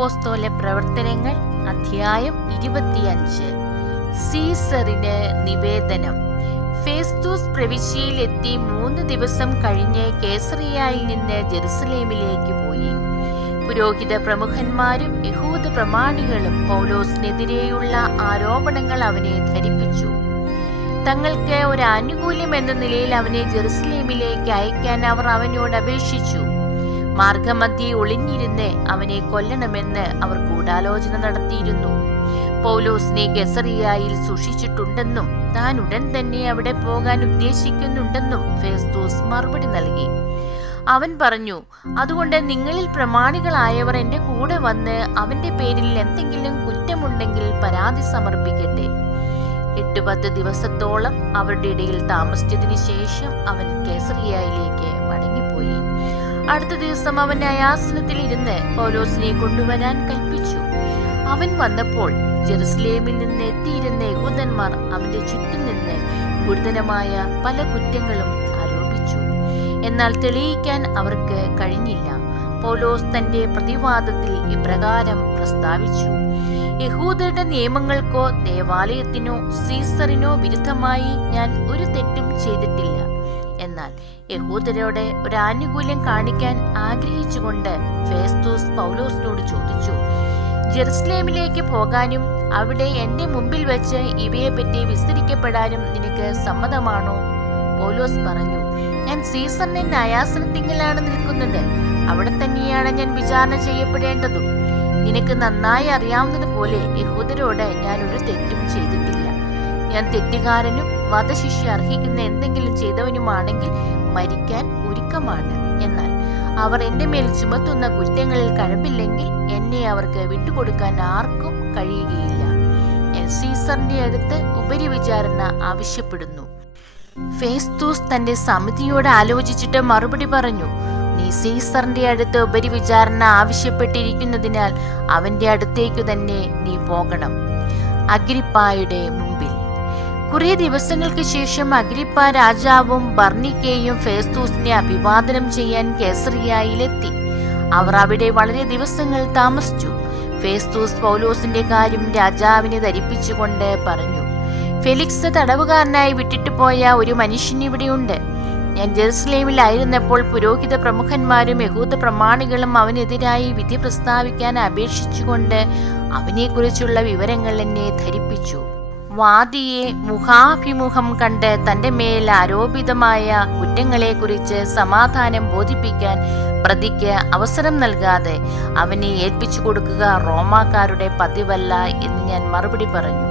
അപ്പോസ്തോല പ്രവർത്തനങ്ങൾ അധ്യായം ഇരുപത്തിയഞ്ച്. സീസറിന് നിവേദനം. ഫേസ്തൂസ് പ്രവിശ്യയിലെത്തി മൂന്ന് ദിവസം കഴിഞ്ഞ് കേസറിയായിൽ നിന്ന് ജെറുസലേമിലേക്ക് പോയി. പുരോഹിത പ്രമുഖന്മാരും യഹൂദ പ്രമാണികളും പൗലോസിനെതിരെയുള്ള ആരോപണങ്ങൾ അവനെ ധരിപ്പിച്ചു. തങ്ങൾക്ക് ഒരു ആനുകൂല്യം എന്ന നിലയിൽ അവനെ ജെറുസലേമിലേക്ക് അയക്കാൻ അവർ അവനോട് അപേക്ഷിച്ചു. മാർഗമധ്യേ ഒളിഞ്ഞിരുന്ന് അവനെ കൊല്ലണമെന്ന് അവർ ഗൂഢാലോചന നടത്തിയിരുന്നു. പൗലോസിനെ ഗസറിയായിൽ സൂക്ഷിച്ചിട്ടുണ്ടെന്നും താൻ ഉടൻ തന്നെ അവിടെ പോകാൻ ഉദ്ദേശിക്കുന്നുണ്ടെന്നും ഫേസ്തൂസ് മറുപടി നൽകി. അവൻ പറഞ്ഞു അതുകൊണ്ട് നിങ്ങളിൽ പ്രമാണികളായവർ എന്റെ കൂടെ വന്ന് അവന്റെ പേരിൽ എന്തെങ്കിലും കുറ്റമുണ്ടെങ്കിൽ പരാതി സമർപ്പിക്കട്ടെ. എട്ട് പത്ത് ദിവസത്തോളം അവരുടെ ഇടയിൽ താമസിച്ചതിനു ശേഷം അവൻ കേസറിയയിലേക്ക് മടങ്ങിപ്പോയി. അടുത്ത ദിവസം അവൻ ആയാസനത്തിൽ ഇരുന്ന് പൗലോസിനെ കൊണ്ടുവരാൻ കൽപ്പിച്ചു. അവൻ വന്നപ്പോൾ ജെറുസലേമിൽ നിന്ന് എത്തിയിരുന്ന യഹൂദന്മാർ അവന്റെ ചുറ്റും നിന്ന് ഗുരുതരമായ പല കുറ്റങ്ങളും ആരോപിച്ചു. എന്നാൽ തെളിയിക്കാൻ അവർക്ക് കഴിഞ്ഞില്ല. പൗലോസ് തന്റെ പ്രതിവാദത്തിൽ ഇപ്രകാരം പ്രസ്താവിച്ചു. യഹൂദരുടെ നിയമങ്ങൾക്കോ ദേവാലയത്തിനോ സീസറിനോ വിരുദ്ധമായി ഞാൻ ഒരു തെറ്റും ചെയ്തിട്ടില്ല. എന്നാൽ യഹൂദരോട് ഒരു ആനുകൂല്യം കാണിക്കാൻ ആഗ്രഹിച്ചുകൊണ്ട് ഫേസ്തൂസ് പൗലോസിനോട് ചോദിച്ചു ജെറുസലേമിലേക്ക് പോകാനും അവിടെ എന്റെ മുമ്പിൽ വെച്ച് ഇവയെ പറ്റി വിസ്തരിക്കപ്പെടാനും നിനക്ക് സമ്മതമാണോ? പൗലോസ് പറഞ്ഞു ഞാൻ സീസറിന്റെ നയാസനത്തിങ്കിലാണ് നിൽക്കുന്നത്. അവിടെ തന്നെയാണ് ഞാൻ വിചാരണ ചെയ്യപ്പെടേണ്ടതും. നിനക്ക് നന്നായി അറിയാവുന്നതുപോലെ യഹൂദരോട് ഞാൻ ഒരു തെറ്റും ചെയ്തിട്ടില്ല. ഞാൻ തെറ്റുകാരനും വധശിക്ഷ അർഹിക്കുന്ന എന്തെങ്കിലും ചെയ്തവനുമാണെങ്കിൽ മരിക്കാൻ ഒരുക്കമാണ്. എന്നാൽ അവർ എന്റെ മേൽ ചുമത്തുന്ന കുറ്റങ്ങളിൽ കഴമ്പില്ലെങ്കിൽ എന്നെ അവർക്ക് വിട്ടുകൊടുക്കാൻ ആർക്കും കഴിയുകയില്ല. സീസറിന്റെ അടുത്ത് ഉപരിവിചാരണ ആവശ്യപ്പെടുന്നു. ഫേസ്തൂസ് തന്റെ സമിതിയോട് ആലോചിച്ചിട്ട് മറുപടി പറഞ്ഞു നീ സീസറിന്റെ അടുത്ത് ഉപരിവിചാരണ ആവശ്യപ്പെട്ടിരിക്കുന്നതിനാൽ അവന്റെ അടുത്തേക്കു തന്നെ നീ പോകണം. അഗ്രിപ്പായുടെ മുമ്പിൽ കുറെ ദിവസങ്ങൾക്ക് ശേഷം അഗ്രിപ്പ രാജാവും ബർണിക്കയും ഫേസ്തൂസിനെ അഭിവാദനം ചെയ്യാൻ കേസറിയായിലെത്തി. അവർ അവിടെ വളരെ ദിവസങ്ങൾ താമസിച്ചു. ഫേസ്തൂസ് പൗലോസിന്റെ കാര്യം രാജാവിനെ ധരിപ്പിച്ചുകൊണ്ട് പറഞ്ഞു ഫെലിക്സ് തടവുകാരനായി വിട്ടിട്ട് പോയ ഒരു മനുഷ്യൻ ഇവിടെയുണ്ട് ഞാൻ ജെറുസലേമിലായിരുന്നപ്പോൾ പുരോഹിത പ്രമുഖന്മാരും യഹൂദ പ്രമാണികളും അവനെതിരായി വിധി പ്രസ്താവിക്കാൻ അപേക്ഷിച്ചുകൊണ്ട് അവനെക്കുറിച്ചുള്ള വിവരങ്ങൾ എന്നെ ധരിപ്പിച്ചു. വാദിയെ മുഖാഭിമുഖം കണ്ട് തന്റെ മേൽ ആരോപിതമായ കുറ്റങ്ങളെക്കുറിച്ച് സമാധാനം ബോധിപ്പിക്കാൻ പ്രതിക്ക് അവസരം നൽകാതെ അവനെ ഏൽപ്പിച്ചു കൊടുക്കുക റോമാക്കാരുടെ പതിവല്ല എന്ന് ഞാൻ മറുപടി പറഞ്ഞു.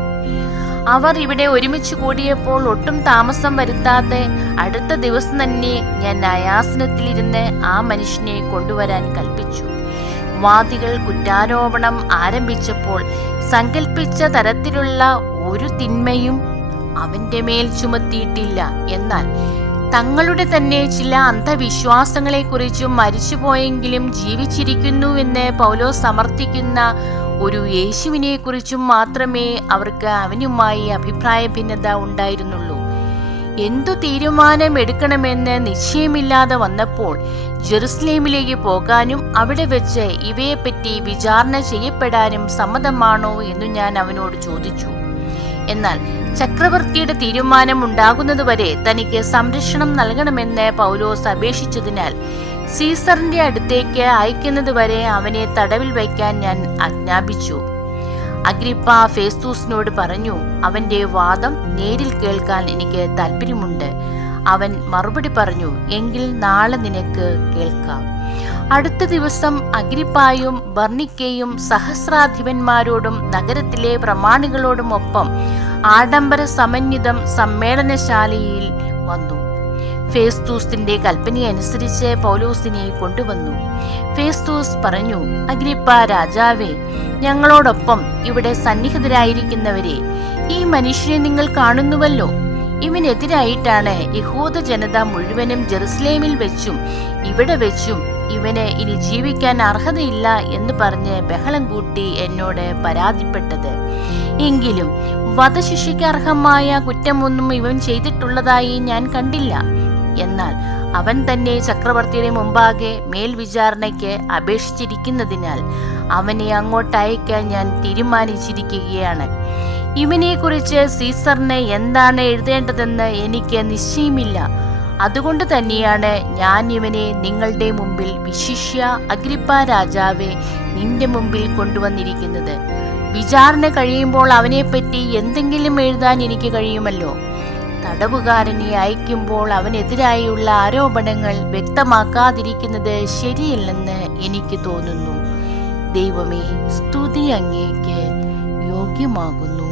അവർ ഇവിടെ ഒരുമിച്ച് കൂടിയപ്പോൾ ഒട്ടും താമസം വരുത്താതെ അടുത്ത ദിവസം തന്നെ ഞാൻ ആയാസനത്തിലിരുന്ന് ആ മനുഷ്യനെ കൊണ്ടുവരാൻ കൽപ്പിച്ചു. വാദികൾ കുറ്റാരോപണം ആരംഭിച്ചപ്പോൾ സങ്കല്പിച്ച തരത്തിലുള്ള ഒരു തിന്മയും അവന്റെ മേൽ ചുമത്തിയിട്ടില്ല. എന്നാൽ തങ്ങളുടെ തന്നെ ചില അന്ധവിശ്വാസങ്ങളെക്കുറിച്ചും മരിച്ചുപോയെങ്കിലും ജീവിച്ചിരിക്കുന്നുവെന്ന് പൗലോ സമർത്ഥിക്കുന്ന ഒരു യേശുവിനെ കുറിച്ചും മാത്രമേ അവർക്ക് അവനുമായി അഭിപ്രായ ഭിന്നത ഉണ്ടായിരുന്നുള്ളൂ. എന്തു തീരുമാനം എടുക്കണമെന്ന് നിശ്ചയമില്ലാതെ വന്നപ്പോൾ ജെറുസലേമിലേക്ക് പോകാനും അവിടെ വെച്ച് ഇവയെപ്പറ്റി വിചാരണ ചെയ്യപ്പെടാനും സമ്മതമാണോ എന്നു ഞാൻ അവനോട് ചോദിച്ചു. എന്നാൽ ചക്രവർത്തിയുടെ തീരുമാനം ഉണ്ടാകുന്നതുവരെ തനിക്ക് സംരക്ഷണം നൽകണമെന്ന് പൗലോസ് അപേക്ഷിച്ചതിനാൽ സീസറിന്റെ അടുത്തേക്ക് അയക്കുന്നതുവരെ അവനെ തടവിൽ വയ്ക്കാൻ ഞാൻ ആജ്ഞാപിച്ചു. അഗ്രിപ്പ ഫേസ്തൂസിനോട് പറഞ്ഞു അവന്റെ വാദം നേരിൽ കേൾക്കാൻ എനിക്ക് താല്പര്യമുണ്ട് അവൻ മറുപടി പറഞ്ഞു എങ്കിൽ നാളെ നിനക്ക് കേൾക്കാം. അടുത്ത ദിവസം അഗ്രിപ്പായും ബർണിക്കയും സഹസ്രാധിപന്മാരോടും നഗരത്തിലെ പ്രമാണികളോടുമൊപ്പം ആഡംബര സമന്വിതം സമ്മേളനശാലയിൽ വന്നു. ഫേസ്തൂസിന്റെ കൽപ്പനയനുസരിച്ച് പൗലോസിനെ കൊണ്ടുവന്നു. ഫേസ്തൂസ് പറഞ്ഞു അഗ്രിപ്പ രാജാവേ ഞങ്ങളോടൊപ്പം ഇവിടെ സന്നിഹിതരായിരിക്കുന്നവരെ ഈ മനുഷ്യനെ നിങ്ങൾ കാണുന്നുവല്ലോ. ഇവനെതിരായിട്ടാണ് യഹൂദ ജനത മുഴുവനും ജെറുസലേമിൽ വെച്ചും ഇവിടെ വെച്ചും ഇവന് ഇനി ജീവിക്കാൻ അർഹതയില്ല എന്ന് പറഞ്ഞ് ബഹളം കൂട്ടി എന്നോട് പരാതിപ്പെട്ടത്. എങ്കിലും വധശിക്ഷയ്ക്ക് അർഹമായ കുറ്റമൊന്നും ഇവൻ ചെയ്തിട്ടുള്ളതായി ഞാൻ കണ്ടില്ല. എന്നാൽ അവൻ തന്നെ ചക്രവർത്തിയുടെ മുമ്പാകെ മേൽവിചാരണയ്ക്ക് അപേക്ഷിച്ചിരിക്കുന്നതിനാൽ അവനെ അങ്ങോട്ട് അയക്കാൻ ഞാൻ തീരുമാനിച്ചിരിക്കുകയാണ്. ഇവനെക്കുറിച്ച് സീസറിന് എന്താണ് എഴുതേണ്ടതെന്ന് എനിക്ക് നിശ്ചയമില്ല. അതുകൊണ്ട് തന്നെയാണ് ഞാൻ ഇവനെ നിങ്ങളുടെ മുമ്പിൽ വിശിഷ്യ അഗ്രിപ്പ രാജാവെ നിന്റെ മുമ്പിൽ കൊണ്ടുവന്നിരിക്കുന്നത്. വിചാരണ കഴിയുമ്പോൾ അവനെപ്പറ്റി എന്തെങ്കിലും എഴുതാൻ എനിക്ക് കഴിയുമല്ലോ. തടവുകാരനെ അയക്കുമ്പോൾ അവനെതിരായുള്ള ആരോപണങ്ങൾ വ്യക്തമാക്കാതിരിക്കുന്നത് ശരിയല്ലെന്ന് എനിക്ക് തോന്നുന്നു. ദൈവമേ സ്തുതി അങ്ങേക്ക് യോഗ്യമാകുന്നു.